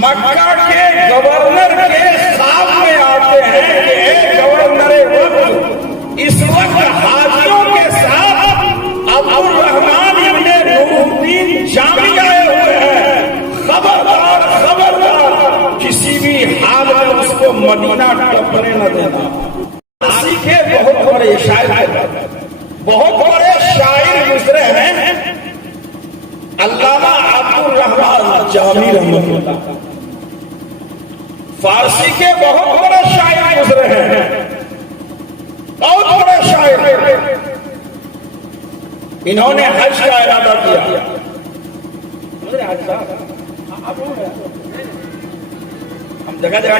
مکہ کے گورنر کے خواب میں آتے ہیں کہ اے گورنر وقت، اس وقت حاجیوں کے ساتھ عبدالرحمن ابن نور الدین جامی آئے ہوئے ہیں، خبردار خبردار کسی بھی حال میں اس کو مدینہ ٹپنے نہ دینا۔ اسی کے بہت بڑے شاعر گزرے ہیں، علامہ عبدالرحمن جامی رحمۃ اللہ، فارسی کے بہت بڑے شاعر گزرے ہیں، بہت بڑے شاعر۔ انہوں نے حج کا ارادہ کیا۔ ہم جگہ جگہ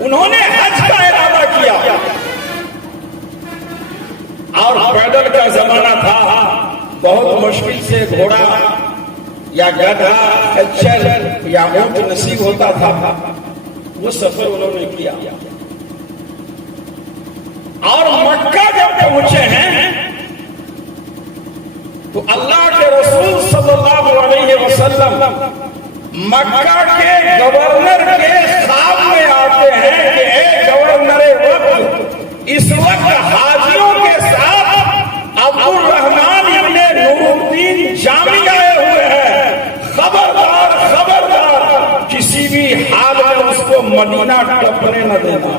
انہوں نے حج کا ارادہ کیا، اور پیدل کا زمانہ تھا، بہت مشکل سے گھوڑا یا گدھا خچر یا اونٹ نصیب ہوتا تھا، وہ سفر انہوں نے کیا۔ اور مکہ جب پہنچے ہیں تو اللہ کے رسول صلی اللہ علیہ وسلم مکہ کے گورنر کے خواب میں آتے ہیں کہ اے گورنر وقت، اس وقت حاجیوں کے ساتھ عبدالرحمن ابن نور الدین جامی آئے ہوئے ہیں، خبردار خبردار کسی بھی حال میں اس کو مدینہ ٹپنے نہ دینا۔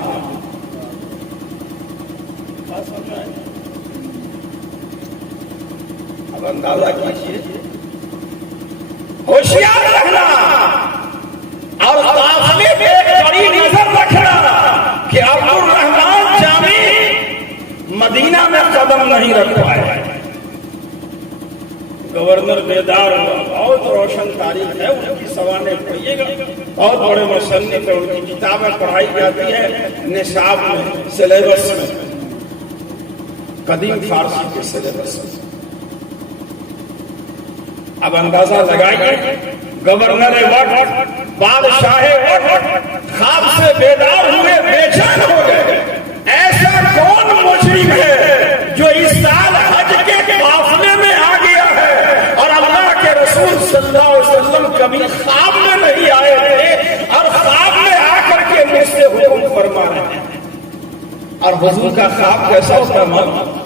اب اندازہ کیجیے، ہوشیار رہنا اور قافلے پہ کڑی نظر رکھنا کہ عبدالرحمن جامی مدینہ میں قدم نہیں رکھ پائے۔ گورنر بیدار ہوا، بہت روشن تاریخ ہے، ان کی سوانح پڑھیے گا، بہت بڑے مصنف ہیں، ان کی کتابیں پڑھائی جاتی ہے نصاب میں، سلیبس میں، قدیم فارسی کے سلیبس میں۔ اب اندازہ لگائیے، گورنر وقت، بادشاہ وقت خواب سے بیدار ہوئے، بے چین ہو گئے۔ ایسا کون مجرم ہے جو اس سال حج کے قافلے میں آ گیا ہے اور اللہ کے رسول صلی اللہ علیہ وسلم کبھی خواب میں نہیں آئے تھے اور خواب میں آ کر کے مجھ سے حکم فرما رہے ہیں۔ اور حضور کا خواب کیسا ہوتا ہے؟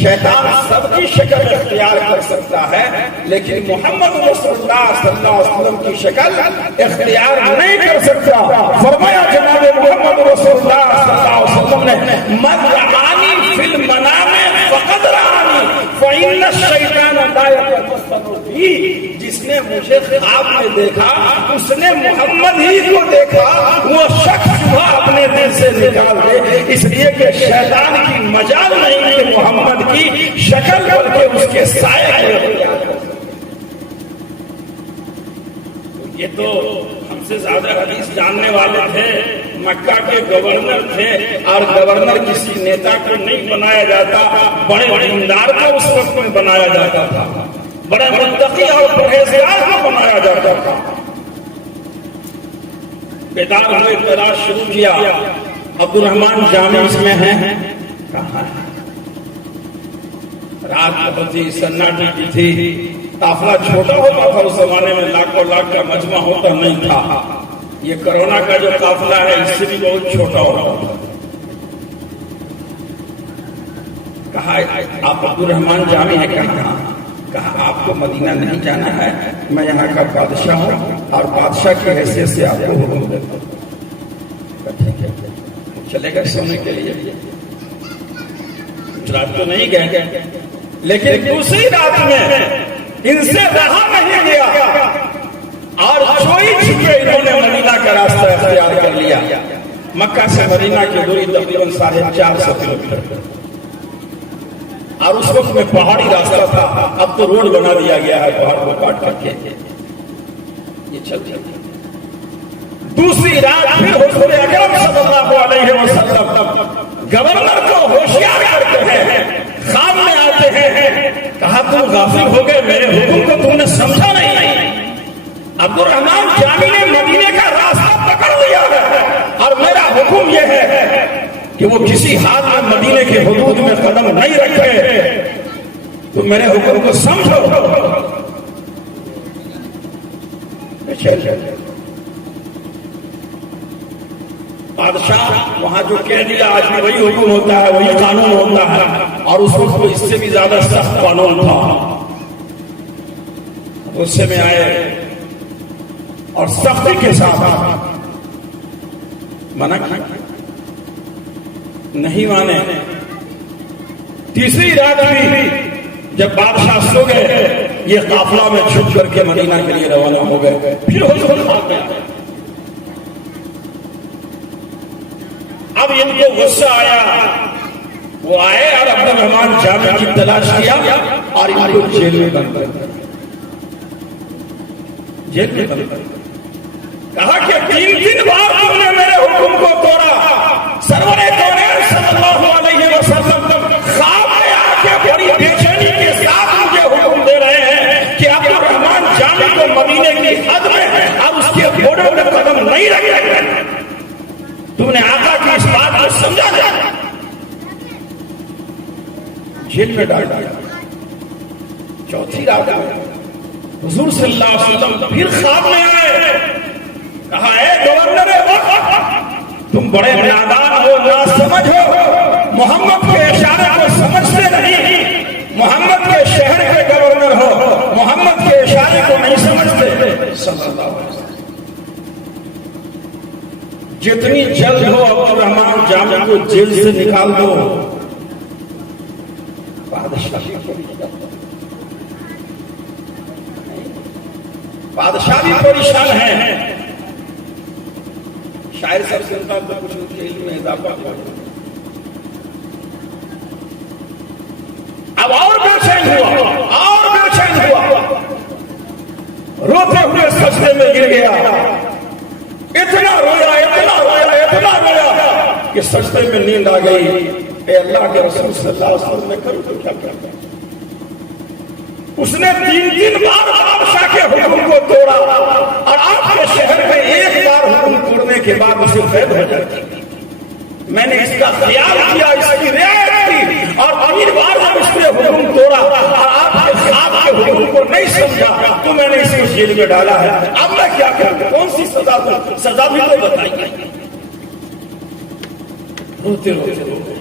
شیطان سب کی شکل اختیار کر سکتا ہے، لیکن محمد رسول اللہ صلی اللہ علیہ وسلم کی شکل اختیار نہیں کر سکتا۔ فرمایا جناب محمد رسول اللہ صلی اللہ علیہ وسلم نے، من رآنی فی المنام فقد رآنی فإن الشیطان لا یتمثل بی، جس نے مجھے خواب میں دیکھا اس نے محمد ہی کو دیکھا، وہ شخص صبح اپنے دل سے نکال دے، اس لیے کہ شیطان کی مجال نہیں کہ محمد کی شکل بلکہ اس کے سائے کو۔ یہ تو ہم سے زیادہ حدیث جاننے والے تھے، مکہ کے گورنر تھے، اور گورنر کسی نیتا کو نہیں بنایا جاتا، بڑے دیندار کو اس وقت میں بنایا جاتا تھا، بڑے متقی اور پرہیزگار کو بنایا جاتا تھا۔ بیدار ہوئے، تلاش شروع کیا، عبدالرحمن جامی اس میں ہیں، کہاں ہے؟ رات بہت ہی سناٹی کی تھی، قافلہ چھوٹا ہوتا تھا اس زمانے میں، لاکھوں لاکھ کا مجمع ہوتا نہیں تھا۔ یہ کرونا کا جو قافلہ ہے اس سے بھی بہت چھوٹا ہوتا۔ کہا آپ عبدالرحمن جامی ہے؟ کہا آپ کو مدینہ نہیں جانا ہے، میں یہاں کا بادشاہ ہوں اور بادشاہ کی حیثیت سے آپ کو حکم دیتا ہوں۔ ٹھیک ہے، چلے گا سونے کے لیے؟ رات تو نہیں گئے، لیکن دوسری رات میں ان سے رہا نہیں گیا اور چوری چھپے انہوں نے مدینہ کا راستہ اختیار کر لیا۔ مکہ سے مدینہ کی دوری تقریباً 450 کلومیٹر، اور اس وقت میں پہاڑی راستہ تھا، اب تو روڈ بنا دیا گیا ہے پہاڑ کو کاٹ کر کے، یہ چل جائے۔ دوسری رات پھر حضور اکرم صلی اللہ علیہ وسلم گورنر کو ہوشیار کرتے ہیں، خواب میں آتے ہیں، کہا تم غافل ہو گئے، میرے حکم کو تم نے سمجھا نہیں۔ عبدالرحمن جامی نے مدینے کا راستہ پکڑ لیا ہے اور میرا حکم یہ ہے کہ وہ کسی حال میں مدینے کے حدود میں قدم نہیں رکھے، تو میرے حکم کو سمجھو. بادشاہ وہاں جو کہہ دیا آج بھی وہی حکم ہوتا ہے, وہی قانون ہوتا ہے, اور اس وقت کو اس سے بھی زیادہ سخت قانون تھا. غصے میں آئے اور سختی کے ساتھ منع کیا, نہیں مانے. تیسری رات بھی جب بادشاہ سو گئے, یہ قافلہ میں چھپ کر کے مدینہ کے لیے روانہ ہو گئے. پھر حضور بھاگ گئے. اب ان کو غصہ آیا, وہ آئے اور عبد الرحمن جامع کی تلاش کیا اور ان کو جیل میں بند کر دیا. جیل میں بند کر دیا. کہا کہ 3 بار تم نے میرے حکم کو توڑا. سرور کونین صلی اللہ علیہ وسلم خواب میں آ کے بڑی بے چینی کے ساتھ مجھے حکم دے رہے ہیں کہ عبد الرحمن جامع کو مدینے کی حد میں اور اس کے بورڈر میں قدم نہیں رکھے. تم نے آقا کی اس بات کو سمجھا دیا, جیل میں ڈال دیا. چوتھی رات حضور صلی اللہ علیہ وسلم پھر خواب میں آئے. کہا اے گورنر وقت, تم بڑے نادان ہو, نہ سمجھ ہو, محمد کے اشارے کو سمجھتے نہیں. محمد کے شہر کے گورنر ہو, محمد کے اشارے کو نہیں سمجھتے. صلی اللہ علیہ وسلم جتنی جلد ہو عبد الرحمن جامع کو جیل سے نکال دو. بادشاہ بھی پریشان ہے. شاعر صاحب سے تو کچھ علم میں اضافہ ہوا. اب اور بے چین ہوا, اور بے چین ہوا, روتے ہوئے سجدے میں گر گیا. اتنا رویا, اتنا رویا, اتنا رویا کہ سجدے میں نیند آ گئی. اے اللہ کے رسول صلی اللہ علیہ وسلم میں کروں تو کیا کرتا. اس نے 3 بار بادشاہ کے حکم کو توڑا اور آپ کے شہر میں 1 بار حکم توڑنے کے بعد اسے قید ہو جاتی. میں نے اس کا خیال کیا, اس کی رعایت کی, اور 3 بار جب اس نے حکم توڑا اور آپ کے خواب کے حکم کو نہیں سمجھا تو میں نے اس کو جیل میں ڈالا ہے. اب میں کیا کروں, کون سی سزا دوں, سزا بھی تو بتائیے. روتے روتے روتے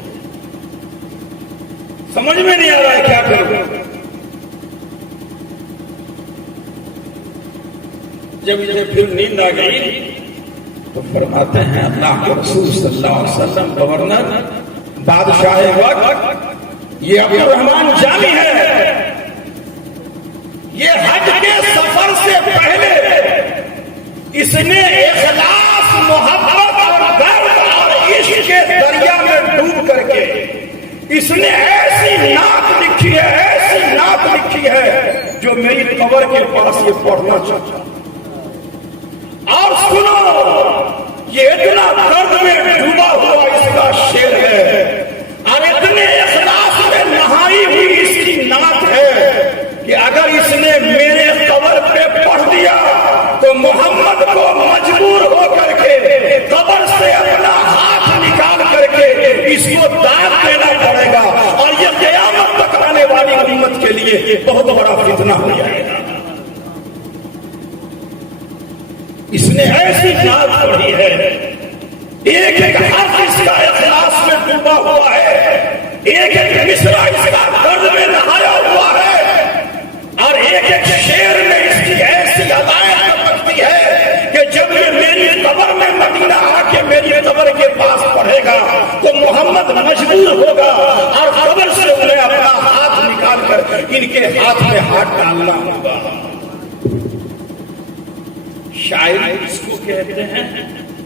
سمجھ میں نہیں آ رہا ہے کیا کروں. جب مجھے پھر نیند آ گئی تو فرماتے ہیں اللہ کے رسول صلی اللہ علیہ وسلم گورنر بادشاہ وقت یہ عبد الرحمن جامع ہے. یہ حج کے سفر سے پہلے اس نے اخلاص, محبت اور درد اور عشق کے دریا میں ڈوب کر کے اس نے ایسی نعت لکھی ہے, ایسی نعت لکھی ہے جو میری قبر کے پاس یہ پڑھنا چاہتا. اور سنو, یہ اتنا درد میں ڈوبا ہوا اس کا شعر ہے اور اتنے اخلاص میں نہائی ہوئی اس کی نعت ہے کہ اگر اس نے میرے قبر پہ پڑھ دیا تو محمد کو مجبور ہو کر کے قبر سے اپنا ہاتھ نکال کر کے اس کو داد دینا پڑے گا, اور یہ قیامت تک آنے والی امت کے لیے بہت بڑا فتنہ ہو جائے گا. اس نے ایسی نعت پڑھی ہے, ایک ایک حرف اس کا اخلاص میں ڈوبا ہوا ہے, ایک ایک مصرع اس کا درد میں نہایا ہوا ہے, اور ایک ایک شعر میں اس کی ایسی ادائیں لگتی ہے کہ جب یہ میری قبر میں مدینہ آ کے میری قبر کے پاس پڑھے گا تو محمد مجبور ہوگا اور قبر سے انہیں اپنا ہاتھ نکال کر ان کے ہاتھ میں ہاتھ ڈالنا ہوگا. شاعر اس کو کہتے ہیں,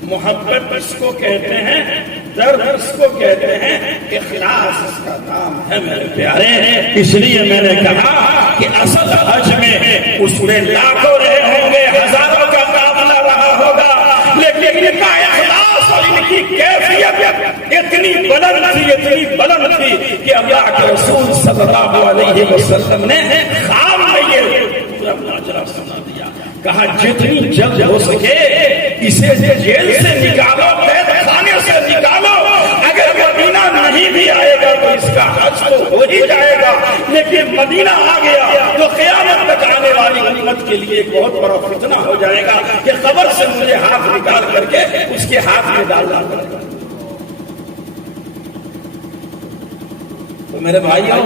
محبت اس کو کہتے ہیں, درد اس کو کہتے ہیں, اخلاص اس کا نام ہے میرے پیارے. اس لیے میں نے کہا کہ اصل حج میں اس میں لاکھوں رہے ہوں گے, ہزاروں کا قافلہ رہا ہوگا, لیکن ان کا اخلاص اور ان کی کیفیت اتنی بلند تھی, اتنی بلند تھی کہ اللہ کے رسول صلی اللہ علیہ وسلم نے خواب میں یہ پورا ماجرا سنا دیا. کہا جتنی جلد ہو سکے اسے جیل سے نکالو, قید خانے سے نکالو, اگر مدینہ نہیں بھی آئے گا تو اس کا حج حج تو ہو ہی جائے گا، لیکن مدینہ آ گیا تو قیامت تک آنے والی امت کے لیے ایک بہت بڑا فتنہ ہو جائے گا کہ قبر سے مجھے ہاتھ نکال کر کے اس کے ہاتھ میں ڈالنا پڑے گا۔ تو میرے بھائیوں،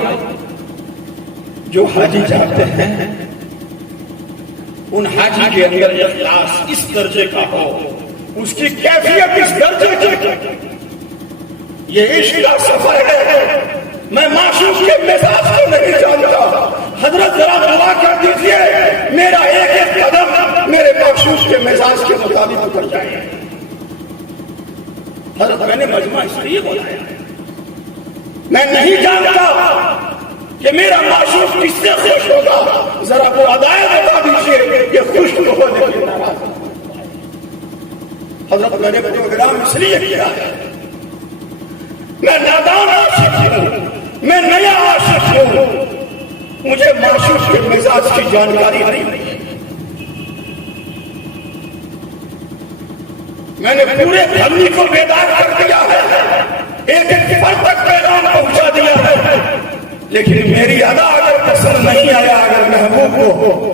جو حاجی جاتے ہیں ان حاجی کے اندر اخلاص اس درجے کا ہو، اس کی کیفیت اس درجے کی، یہ عشق کا سفر ہے۔ میں معشوق کے مزاج کو نہیں جانتا، حضرت ذرا دعا کر دیجئے میرا ایک ایک قدم میرے معشوق کے مزاج کے مطابق اتر جائے۔ حضرت میں نے مجمع اس لیے بلایا، میں نہیں جانتا کہ میرا معشوق کس سے خوش ہوگا، ذرا وہ ادائے بتا دیجئے کہ خوش تو ہو لیکن ناراض۔ حضرت میں نے پروگرام اس لیے کیا ہے، میں نادان عاشق ہوں، میں نیا عاشق ہوں، مجھے معشوق کے مزاج کی جانکاری نہیں۔ میں نے پورے دھرمی کو بیدار کر دیا ہے، ایک ایک فرد تک پیغام پہنچا دیا ہے، لیکن میری ادا اگر پسند نہیں آیا اگر محبوب کو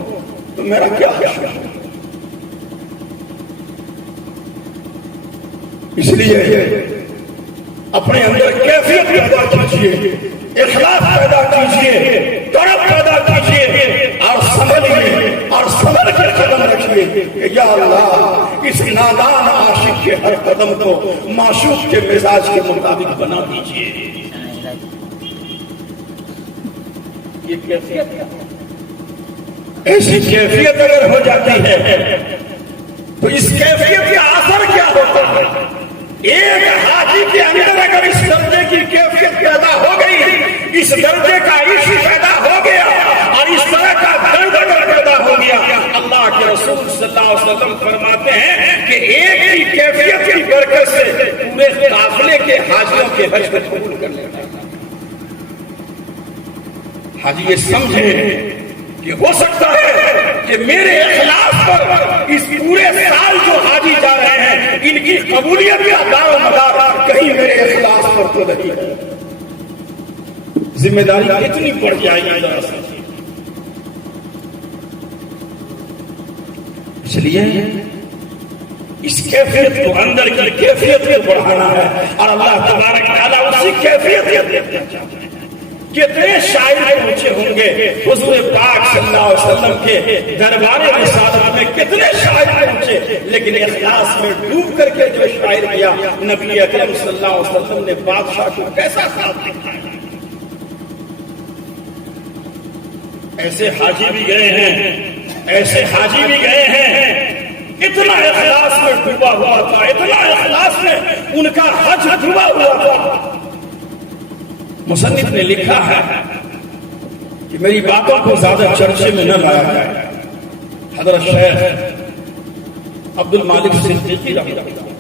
تو میرا کیا حشر ہے؟ اس لیے اپنے اندر کیفیت پیدا کیجیے، اخلاص پیدا کیجیے، طرف پیدا کیجیے اور سمجھیے اور سمجھ کے قدم رکھیے کہ یا اللہ اس نادان عاشق کے ہر قدم کو معشوق کے مزاج کے مطابق بنا دیجیے۔ یہ کیفیت ایسی کیفیت اگر ہو جاتی ہے تو اس کیفیت کا اثر کیا ہوتا ہے؟ ایک حاجی کے اندر اگر اس درجے کی کیفیت پیدا ہو گئی، اس درجے کا عشق پیدا ہو گیا اور اس طرح کا درد اگر پیدا ہو گیا، اللہ کے رسول صلی اللہ علیہ وسلم فرماتے ہیں کہ ایک ہی کیفیت کی برکت سے پورے قافلے کے حاجیوں کے حج کو قبول کر لیتا ہے۔ حاجی یہ سمجھے کہ ہو سکتا ہے کہ میرے اخلاص پر اس پورے سال جو حاجی جا رہے ہیں ان کی قبولیت کا دار و مدار کہیں میرے اخلاص پر تو نہیں ہے۔ ذمہ داری کتنی بڑھ جائے گی ذرا، اس لیے اس کیفیت کو اندر کی کیفیت کو بڑھانا ہے اور اللہ تبارک تعالیٰ اسی کیفیت کو دینا چاہتے ہیں۔ کتنے شاعر پہنچے ہوں گے حضور پاک صلی اللہ علیہ وسلم کے دربار رسالت میں، کتنے شاعر پہنچے، لیکن اخلاص میں ڈوب کر کے جو شاعر کیا، نبی اکرم صلی اللہ علیہ وسلم نے بادشاہ کو کیسا ساتھ دکھایا۔ ایسے حاجی بھی گئے ہیں، ایسے حاجی بھی گئے ہیں، اتنا اخلاص میں ڈوبا ہوا تھا، اتنا اخلاص میں ان کا حج ڈوبا ہوا تھا۔ مصنف نے لکھا ہے کہ میری باتوں کو زیادہ چرچے میں نہ لایا جائے، حضرت شیخ عبد المالک صدیقی رحمہ اللہ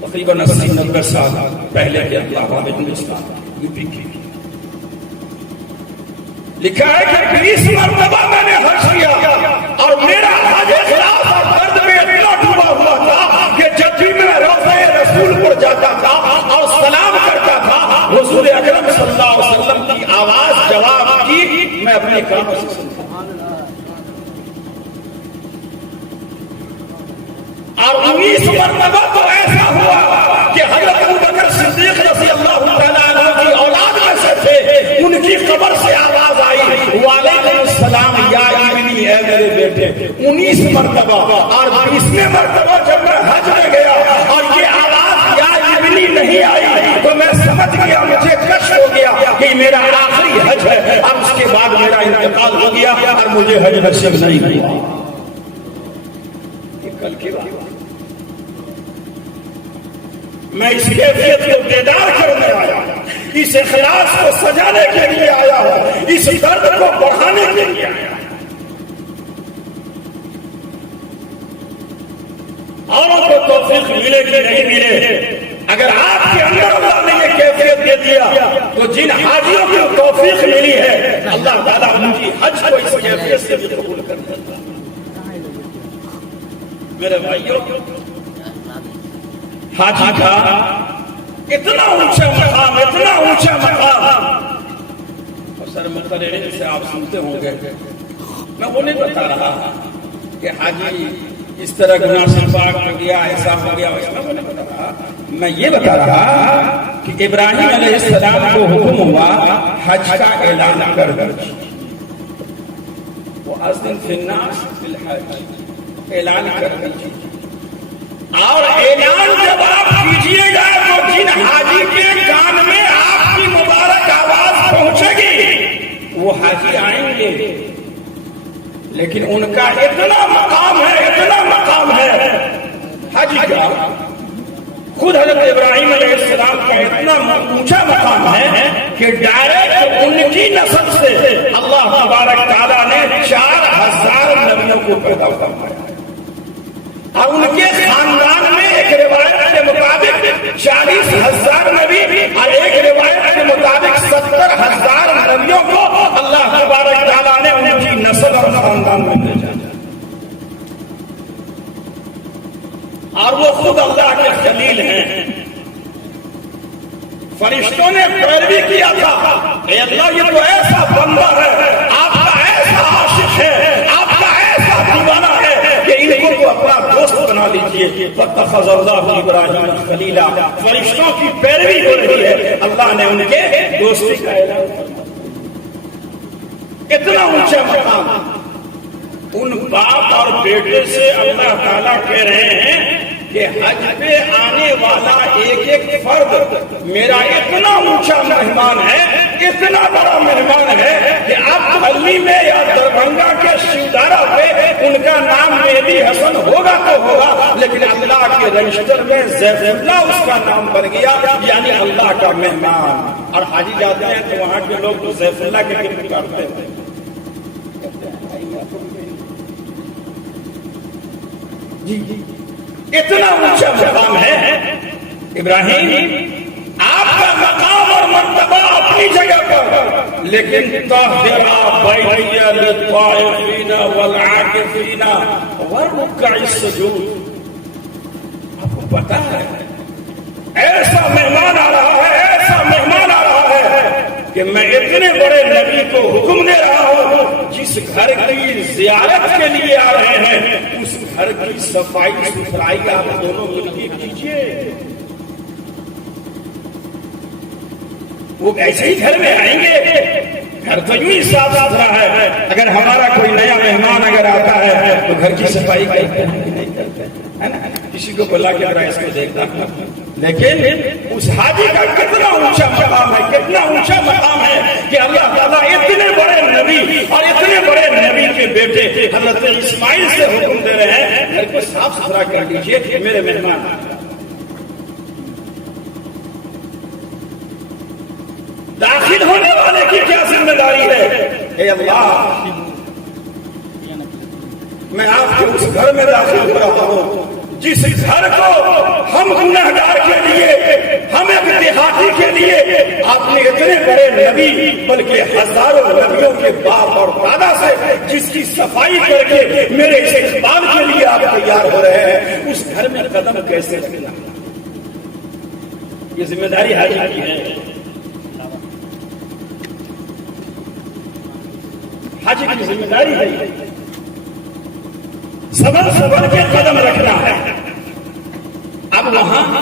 تقریباً 80-90 سال پہلے کے اللہ ہندوستان یوپی کی لکھا ہے کہ 20 مرتبہ میں نے حج کیا اور میرا حج اخلاص اور درد میں اتنا ڈوبا ہوا تھا کہ جب بھی میں روضہ رسول پر جاتا تھا اور سلام کرتا تھا، حضور اکرم صلی اللہ علیہ وسلم کی آواز جواب کی میں اپنے کانوں سے سنتا اور 19 مرتبہ تو ایسا ہوا کہ حضرت ابوبکر صدیق رضی اللہ تعالیٰ عنہ کی اولاد میں سے تھے، ان کی قبر سے آواز آئی وعلیکم السلام یا ابنی، اے میرے بیٹے۔ 19 مرتبہ اور 20ویں مرتبہ جب میں حج میں گیا اور یہ آواز یا ابنی نہیں آئی تو میں سمجھ گیا، مجھے کشف ہو گیا کہ میرا آخری حج ہے، اب اس کے بعد میرا انتقال ہو گیا اور مجھے حج نصیب نہیں ہوا۔ یہ کل کی بات، میں اس کیفیت کو بیدار کرنے آیا ہوں، اس اخلاص کو سجانے کے لیے آیا ہوں، اس درد کو بڑھانے کے لیے آیا ہوں۔ اوروں کو توفیق ملے کہ نہیں ملے، اگر آپ کے اندر اللہ نے یہ کیفیت دے دیا تو جن حاجیوں کو توفیق ملی ہے اللہ تعالیٰ ان کی حج کو اس کیفیت سے بھی قبول کر لیتا ہے۔ میرے بھائیوں، حاجی کا اتنا اونچا مقام، اتنا اونچا مقام. اور سر مقررین سے آپ سنتے ہوں گے، میں وہ نہیں بتا رہا کہ حاجی اس طرح گناہ سے پاک ہو گیا، ایسا ہو گیا، ویسا وہ نہیں بتا رہا. میں یہ بتا رہا کہ ابراہیم علیہ السلام کو حکم ہوا حج کا اعلان کر دو. وَأَذِّن فِي النَّاسِ بِالْحَجِّ، اعلان کر دیجیے. اور اعلان جب آپ کیجیے گا تو جن حاجی کے کان میں آپ کی مبارک آواز پہنچے گی وہ حاجی آئیں گے. لیکن ان کا اتنا مقام ہے، اتنا مقام ہے حج کا، خود حضرت ابراہیم علیہ السلام کا اتنا اونچا مقام ہے کہ ڈائریکٹ ان کی نسل سے اللہ تبارک تعالیٰ نے 4000 نبیوں کو پیدا فرمایا. اور ان کے خاندان میں ایک روایت کے مطابق 40,000 نبی اور ایک روایت کے مطابق 70,000 نبیوں کو اللہ تبارک تعالیٰ نے ان کی نسل اور خاندان میں بھیجا. اور وہ خود اللہ کے خلیل ہیں. فرشتوں نے پیروی کیا تھا، اے اللہ یہ تو ایسا بندہ ہے، آپ کا ایسا عاشق ہے، آپ کا ایسا دیوانہ ہے کہ ان کو اپنا دوست بنا لیجیے. فاتخذ اللہ ابراہیم خلیلا. فرشتوں کی پیروی ہو رہی ہے، اللہ نے ان کے دوستی کا اعلان فرمایا. اتنا اونچا مقام. ان باپ اور بیٹے سے اللہ تعالیٰ کہہ رہے ہیں کہ حج پہ آنے والا ایک ایک فرد میرا اتنا اونچا مہمان ہے، اتنا بڑا مہمان ہے کہ اب دہلی میں یا دربھنگا کے شیودارا پہ ان کا نام مہدی حسن ہوگا تو ہوگا، لیکن اللہ کے رجسٹر میں زیف اللہ اس کا نام بن گیا، یعنی اللہ کا مہمان. اور حاجی جاتے ہیں تو وہاں کے لوگ زیف اللہ کے لیے پکارتے ہیں. جی اتنا اونچا مقام ہے ابراہیم. آپ کا مقام اور مرتبہ اپنی جگہ پر، لیکن طاہرا بیتی للطائفین والعاکفین والرکع السجود. آپ کو پتا ہے ایسا مہمان آ رہا ہے، ایسا مہمان آ رہا ہے کہ میں اتنے بڑے نبی کو حکم دے رہا ہوں جس گھر کی زیارت کے لیے آ رہے ہیں اس گھر کی صفائی ستھرائی آپ دونوں مل کے کیجیے. وہ ایسے ہی گھر میں آئیں گے، گھر تو یوں ہی صاف ستھرا ہے. اگر ہمارا کوئی نیا مہمان اگر آتا ہے تو گھر کی صفائی کرتے ہیں نہیں کرتے ہے نا، کسی کو بلا کے ذرا اس کو دیکھتا. لیکن اس حاجی کا کتنا اونچا مقام ہے، کتنا اونچا مقام ہے کہ اللہ تعالیٰ اتنے بڑے نبی اور اتنے بڑے نبی کے بیٹے حضرت اسماعیل سے حکم دے رہے ہیں گھر کو صاف ستھرا کر لیجیے میرے مہمان. داخل ہونے والے کی کیا ذمہ داری ہے؟ اے اللہ میں آپ کے اس گھر میں داخل ہو رہا ہوں جس گھر کو ہم گنہگار کے لیے، ہم ایک دیہاتی کے لیے آپ نے اتنے بڑے نبی بلکہ ہزاروں نبیوں کے باپ اور دادا سے جس کی صفائی کر کے میرے اس اقبال کے لیے آپ تیار ہو رہے ہیں، اس گھر میں قدم کیسے رکھنا؟ یہ ذمہ داری حاجی کی ہے. حاجی کی ذمہ داری ہے صبر صبر کے قدم رکھنا ہے. اب وہاں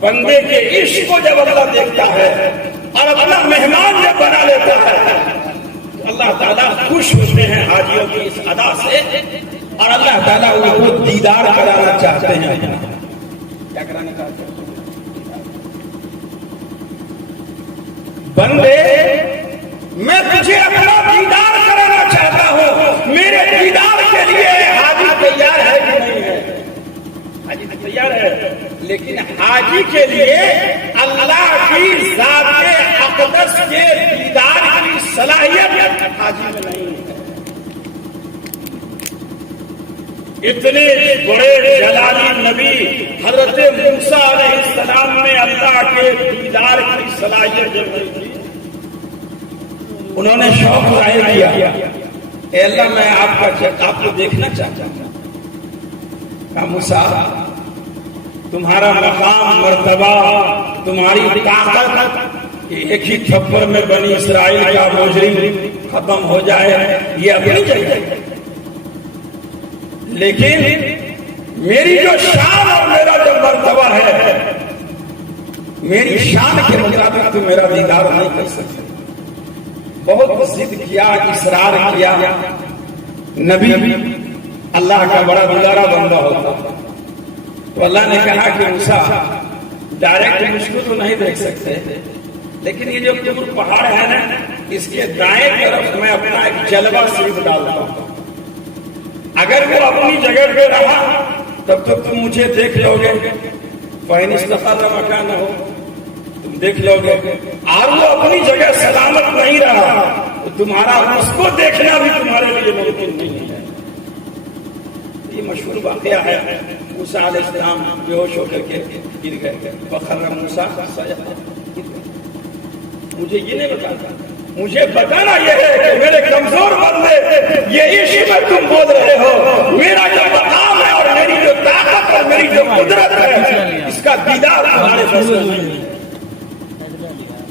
بندے کے عشق کو جب اللہ دیکھتا ہے اور اپنا مہمان جب بنا لیتا ہے تو اللہ تعالیٰ خوش ہوتے ہیں حاجیوں کی اس ادا سے، اور اللہ تعالیٰ ان کو دیدار کرانا چاہتے ہیں. کیا کرانا چاہتے ہیں؟ بندے میں تجھے اپنا دیدار کرانا چاہتا ہوں، میرے دیدار کے لیے حاجی تیار ہے کہ نہیں ہے؟ حاجی تیار ہے، لیکن حاجی کے لیے اللہ کی ذات اقدس کے دیدار کی صلاحیت حاجی میں نہیں ہے. اتنے بڑے جلالی نبی حضرت موسیٰ علیہ السلام میں اللہ کے دیدار کی صلاحیت جب نہیں تھی، انہوں نے شوق ظاہر کیا اے اللہ میں آپ کو دیکھنا چاہتا ہوں. موسیٰ تمہارا مقام مرتبہ تمہاری طاقت کہ ایک ہی تھپڑ میں بنی اسرائیل کا مجرم ختم ہو جائے یہ اپنی جگہ، لیکن میری جو شان اور میرا جو مرتبہ ہے، میری شان کے مطابق تو میرا دیدار نہیں کر سکتے۔ بہت ضد کیا، اصرار کیا، نبی اللہ کا بڑا دلارا بندہ ہوتا تو اللہ نے کہا کہ موسیٰ ڈائریکٹ مجھ کو تو نہیں دیکھ سکتے، لیکن یہ جو تم پہاڑ ہے نا اس کے دائیں طرف میں اپنا ایک جلوہ صرف ڈالتا ہوں، اگر وہ اپنی جگہ پہ رہا تب تو تم مجھے دیکھ لو گے، فَإِنِ اسْتَقَرَّ مَكَانَهُ تم دیکھ لو گے، اور وہ اپنی جگہ سلامت نہیں رہا تو تمہارا اس کو دیکھنا بھی تمہارے لیے ممکن نہیں ہے۔ یہ مشہور واقعہ ہے، موسیٰ علیہ السلام بے ہوش ہو کر کے گر گئے، فَخَرَّ مُوسیٰ صَعِقًا۔ مجھے یہ نہیں بتانا، مجھے بتانا یہ ہے کہ میرے کمزور بندے یہ عشق میں تم بول رہے ہو، میرا جو مقام ہے اور میری جو طاقت اور میری جو قدرت ہے اس کا دیدار تمہارے بس میں نہیں ہے،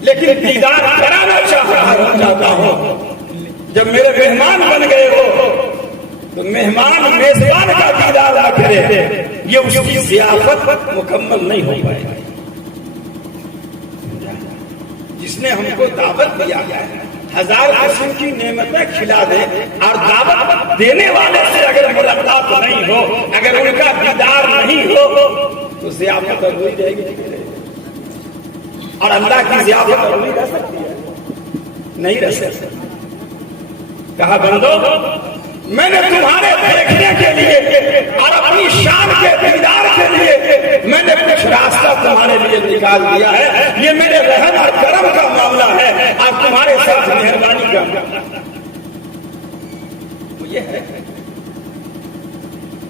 لیکن دیدار کرانا چاہتا ہوں۔ جب میرے مہمان بن گئے ہو تو مہمان میزبان کا دیدار نہ کرے، یہ اس کی ضیافت مکمل نہیں ہو پائے گی۔ جس نے ہم کو دعوت دیا ہے، ہزار قسم کی نعمتیں کھلا دے، اور دعوت دینے والے سے اگر ملاقات نہیں ہو، اگر ان کا دیدار نہیں ہو تو ضیافت ادھوری رہے گی، اور اللہ کی ضیافت ادھوری رہ سکتی ہے؟ نہیں رہ سکتی۔ کہا بندو میں نے تمہارے دیکھنے کے لیے اور اپنی شان کے دیدار کے لیے میں نے کچھ راستہ تمہارے لیے نکال دیا ہے، یہ میرے رحم اور کرم کا معاملہ ہے، اور تمہارے ساتھ مہربانی کا یہ ہے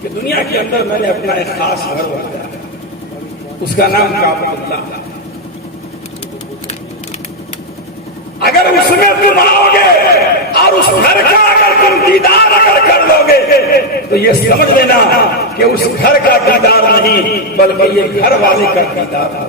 کہ دنیا کے اندر میں نے اپنا ایک خاص گھر بنایا ہے، اس کا نام کعبۃ اللہ۔ اگر اس میں تم آؤ گے اور اس گھر کا اگر تم دیدار اگر کر لو گے تو یہ سمجھ لینا کہ اس گھر کا دیدار نہیں بلکہ یہ گھر والے کا دیدار ہے۔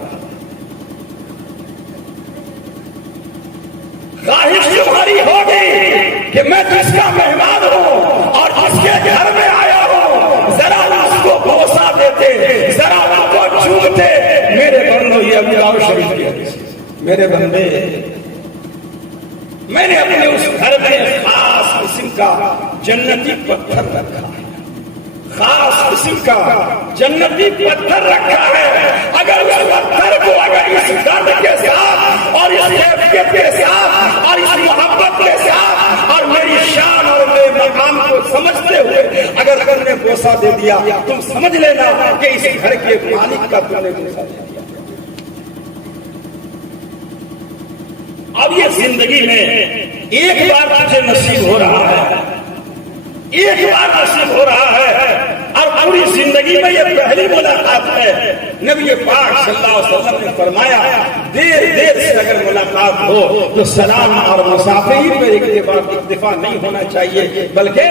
خواہش تمہاری ہوگی کہ میں جس کا مہمان ہوں اور جس کے گھر میں آیا ہوں ذرا اس کو بوسہ دیتے، ذرا اس کو چھوتے۔ میرے بندو، یہ ابو داؤد شریف کی حدیث ہے، میرے بندے میں نے اپنے اس گھر میں خاص قسم کا جنتی پتھر رکھا ہے، خاص قسم کا جنتی پتھر رکھا ہے۔ اگر اس پتھر کو اگر اس درد کے ساتھ اور اس کیفیت کے ساتھ اور اس محبت کے ساتھ اور میری شان اور میرے مقام کو سمجھتے ہوئے اگر تم نے بوسہ دے دیا، تم سمجھ لینا کہ اس گھر کے مالک کا تم نے بوسہ دے دیا۔ اب یہ زندگی میں ایک بار تجھے نصیب ہو رہا ہے، ایک بار نصیب ہو رہا ہے، اور پوری زندگی میں یہ پہلی ملاقات ہے۔ نبی پاک صلی اللہ علیہ وسلم نے فرمایا دیر سے اگر ملاقات ہو تو سلام اور مسافری پہ ایک دفعہ نہیں ہونا چاہیے بلکہ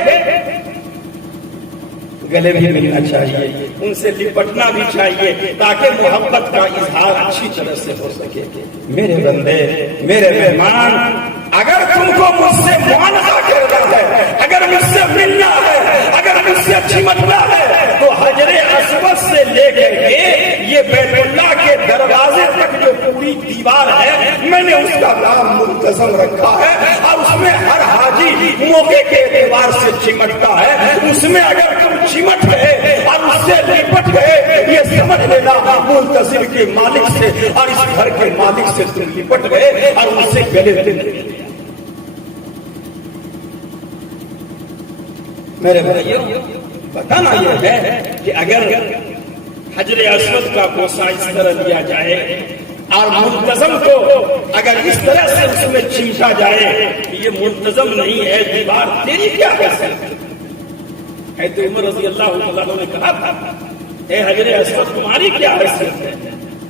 گلے بھی ملنا چاہیے، ان سے لپٹنا بھی چاہیے تاکہ محبت کا اظہار اچھی طرح سے ہو سکے۔ میرے بندے، میرے مہمان، اگر تم کو مجھ سے معانقہ کرنا ہے، اگر مجھ سے ملنا ہے، اگر مجھ سے چمٹنا ہے تو حجر اسود سے لے کر کے یہ بیت اللہ کے دروازے تک جو پوری دیوار ہے میں نے اس کا نام منتظم رکھا ہے، اور اس میں ہر حاجی موقع کے اعتبار سے چمٹتا ہے۔ اس میں اگر تم چمٹ گئے اور اس سے لپٹ گئے، یہ سمجھ لینا منتظر کے مالک سے اور اس گھر کے مالک سے تم لپٹ گئے اور اس سے گلے مل گئے۔ میرے بھائیوں، بتانا یہ ہے کہ اگر حجر اسود کا بوسہ اس طرح دیا جائے اور منتظم کو اگر اس طرح سے اس میں چمٹا جائے کہ یہ منتظم نہیں ہے دیوار، تیری کیا حیثیت ہے؟ حضرت عمر رضی اللہ عنہ نے کہا تھا اے حجر اسود تمہاری کیا حیثیت ہے؟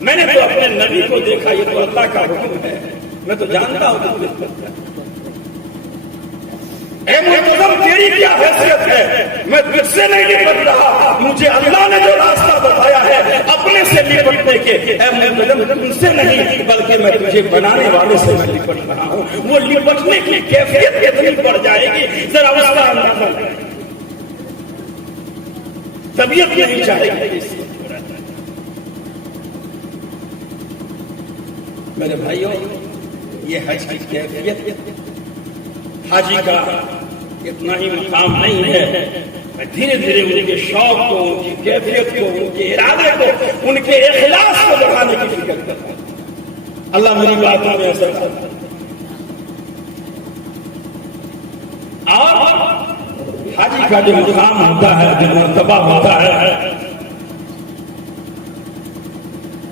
میں نے تو اپنے نبی کو دیکھا، یہ تو اللہ کا حکم ہے، میں تو جانتا ہوں کہ اے منتظم تیری کیا حیثیت ہے؟ میں تجھ سے نہیں لپٹ رہا، مجھے اللہ نے جو راستہ بتایا ہے اپنے سے لپٹنے کے، اے منتظم تم سے نہیں بلکہ میں تجھے بنانے والے سے میں لپٹ رہا ہوں۔ وہ لپٹنے کی کیفیت کتنی بڑھ جائے گی ذرا اس کا اندازہ لگائیں۔ طبیعت نہیں چاہے گی۔ میرے بھائیوں، یہ حج کی کیفیت حاجی کا اتنا ہی مقام نہیں ہے، دھیرے دھیرے ان کے شوق کو، ان کی کیفیت کو، ان کے ارادے کو، ان کے اخلاص کو بڑھانے کی فکر کرتا ہے۔ اللہ میری باتوں میں اثر کرتا ہے۔ اور حاجی کا جو مقام ہوتا ہے، جو مرتبہ ہوتا ہے،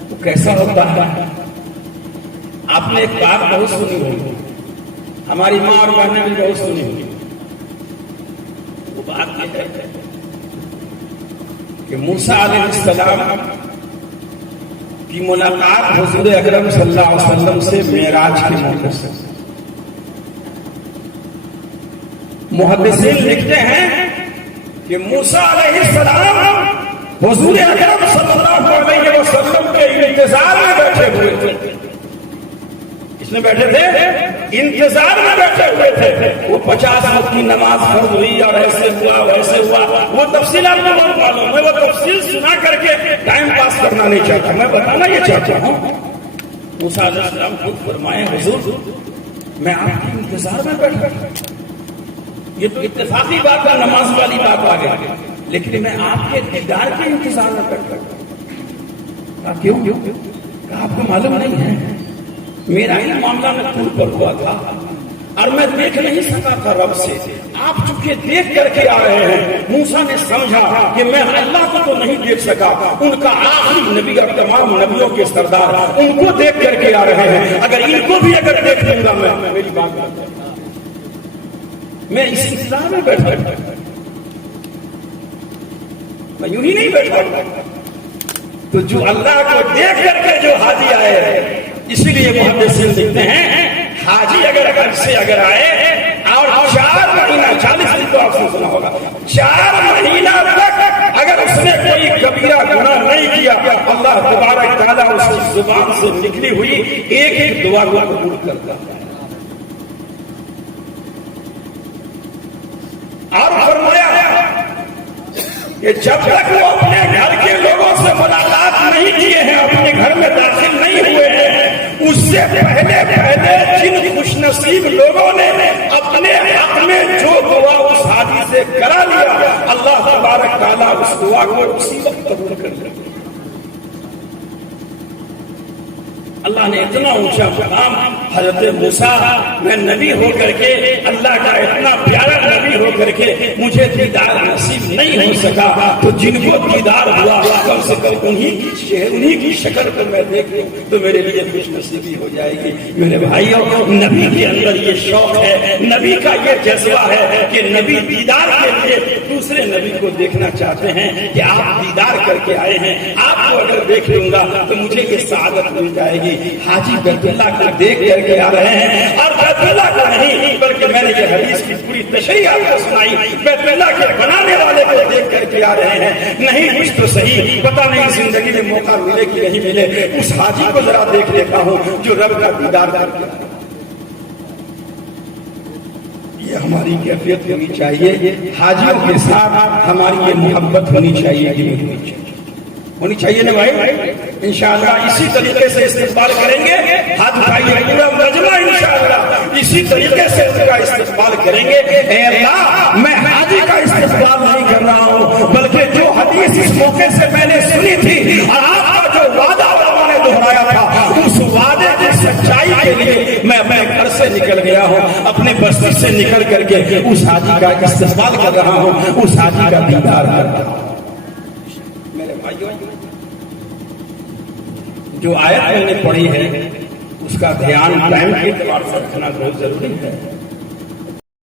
وہ کیسا ہوتا ہے؟ آپ نے ایک بات بہت سنی ہوگی، ہماری ماں اور بہن نے بھی بہت سنی ہوگی۔ وہ بات یہ ہے کہ موسیٰ علیہ السلام کی ملاقات حضور اکرم صلی اللہ علیہ وسلم سے معراج کے موقع سے۔ محدثین لکھتے ہیں کہ موسیٰ علیہ السلام حضور اکرم صلی اللہ علیہ وسلم کے انتظار میں بیٹھے ہوئے تھے۔ اس میں بیٹھے تھے، انتظار میں بیٹھے ہوئے تھے۔ وہ 50 وقت کی نماز فرض ہوئی اور ایسے ہوا ویسے ہوا، وہ تفصیلات میں بہت معلوم ہے، وہ تفصیل سنا کر کے ٹائم پاس کرنا نہیں چاہتا، میں بتانا یہ چاہتا ہوں۔ موسیٰ علیہ السلام خود فرمائے، حضور میں آپ کے انتظار میں بیٹھا تھا۔ یہ تو اتفاقی بات ہے، نماز والی بات آ گئی، لیکن میں آپ کے دیدار کے انتظار میں بیٹھا تھا۔ کیوں؟ آپ کو معلوم نہیں ہے میرا ہی معاملہ میں پھول پر ہوا تھا اور میں دیکھ نہیں سکا تھا رب سے، آپ چونکہ دیکھ کر کے آ رہے ہیں۔ موسیٰ نے سمجھا کہ میں اللہ کو تو نہیں دیکھ سکا، ان کا آخری نبی اور تمام نبیوں کے سردار ان کو دیکھ کر کے آ رہے ہیں، اگر ان کو بھی اگر دیکھ لوں گا میری بات میں اس انتظار میں بیٹھا، میں یوں ہی نہیں بیٹھا۔ تو جو اللہ کو دیکھ کر کے جو حاجی آئے، اسی لیے محدثین لکھتے ہیں حاجی اگر حج سے اگر آئے اور 4 مہینہ 40 دن تو آپ نے سنا ہوگا، 4 مہینہ تک اگر اس نے کوئی کبیرہ گناہ نہیں کیا، اللہ تبارک تعالیٰ اس کی زبان سے نکلی ہوئی ایک ایک دعا کو قبول کرتا ہے۔ اور فرمایا کہ جب تک وہ اپنے گھر کے لوگوں سے ملاقات نہیں کیے ہیں، اپنے گھر میں داخل نہیں ہوئے ہیں، اس سے پہلے جن خوش نصیب لوگوں نے اپنے حق میں جو دعا اس حاجی سے کرا لیا، اللہ تبارک تعالیٰ اس دعا کو اسی وقت قبول کر لیا۔ اللہ نے اتنا اونچا مقام حضرت موسیٰ، میں نبی ہو کر کے اللہ کا اتنا پیارا نبی ہو کر کے مجھے دیدار نصیب نہیں ہو سکا، تو جن کو دیدار ہوا کم سے کم انہی کی شکل کو میں دیکھ لوں تو میرے لیے خوش نصیبی ہو جائے گی۔ میرے بھائیوں، نبی کے اندر یہ شوق ہے، نبی کا یہ جذبہ ہے کہ نبی دیدار کے لیے دوسرے نبی کو دیکھنا چاہتے ہیں کہ آپ دیدار کر کے آئے ہیں، آپ کو اگر دیکھ لوں گا تو مجھے یہ سعادت مل جائے گی۔ حاجی بیت اللہ کو دیکھ کر کے آ رہے ہیں، اور بیت اللہ کو نہیں بلکہ میں نے یہ حدیث کی پوری تشریح آپ کو سنائی، بیت اللہ کے بنانے والے کو دیکھ کر کے آ رہے ہیں۔ نہیں کچھ تو صحیح، پتہ نہیں زندگی میں موقع ملے کہ نہیں ملے، اس حاجی کو ذرا دیکھ لیتا ہوں جو رب کا دیدار کر کے۔ یہ ہماری کیفیت ہونی چاہیے، حاجیوں کے ساتھ ہماری یہ محبت ہونی چاہیے، ہونی چاہیے نا بھائی۔ انشاءاللہ اسی طریقے سے استقبال کریں گے، ہاتھ اٹھائیے، پورا مجمع انشاءاللہ اسی طریقے سے ان کا استقبال کریں گے۔ اے اللہ، میں حاجی کا استقبال نہیں کر رہا ہوں، بلکہ جو حدیث اس موقع سے میں نے سنی تھی اور آپ کا جو وعدہ علماء نے دہرایا تھا، اس وعدے کی سچائی کے لیے میں اپنے گھر سے نکل گیا ہوں، اپنے بستی سے نکل کر کے اس حاجی کا استقبال کر رہا ہوں، اس حاجی کا دیدار کر رہا ہوں۔ جو آیت میں نے پڑھی ہے اس کا دھیان ٹائم کے اعتبار سے رکھنا بہت ضروری ہے۔